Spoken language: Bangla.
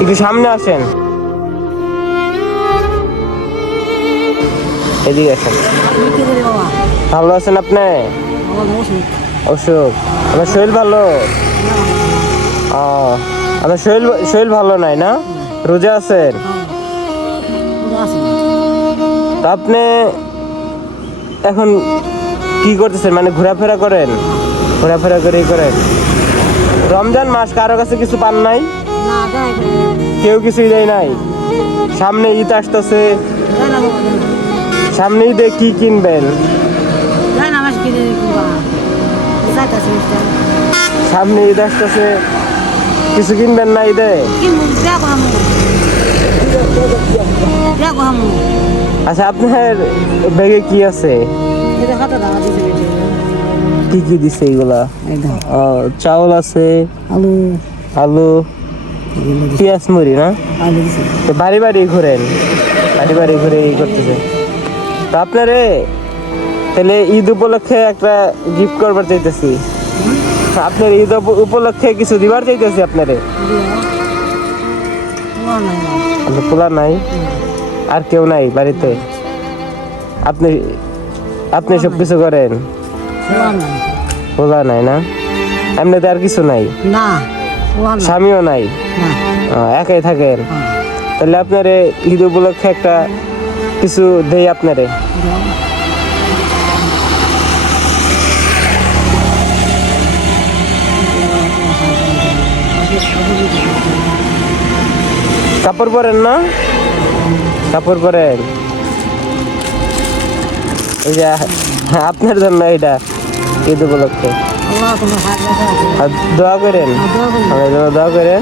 একটু সামনে আসেন, এদিকে আসেন। ভালো আছেন আপনি? অসুখ? আমার শরীর ভালো। আমার শরীর ভালো নাই না? রোজা আছেন? তা আপনি এখন কি করতেছেন? মানে ঘোরাফেরা করেন? ঘোরাফেরা করেই করেন? রমজান মাস কারো কাছে কিছু পান নাই? কেউ কিছুই দেয় নাই? সামনে ঈদ আসতেছে, সামনে ঈদে কি কিনবেন? সামনে ঈদ আসতেছে, কিছু কিনবেন না ঈদে? আচ্ছা, আপনার ব্যাগে কি আছে? কি কি দিছে এগুলা? চাউল আছে, আলু, পেঁয়াজ, মুড়ি না? বাড়ি বাড়ি ঘুরেন, বাড়ি বাড়ি ঘুরে ই করতেছে। তো আপনারে তাহলে ঈদ উপলক্ষে একটা গিফট করবার চাইতেছি। আপনার ঈদ উপলক্ষে কিছু দিবার চাইতেছি আপনারে। পোলা নাই? আর কেউ নাই বাড়িতে? আপনি আপনি সব কিছু করেন? পোলা নাই না? এমনিতে আর কিছু নাই? স্বামীও নাই? একাই থাকেন? তাহলে আপনারে ঈদ উপলক্ষে একটা কিছু দেই আপনারে। কাপড় পরেন না? কাপড় পরেন? এই যে আপনার জন্য এটা ঈদ উপলক্ষে দোয়া করেন, দোয়া করেন।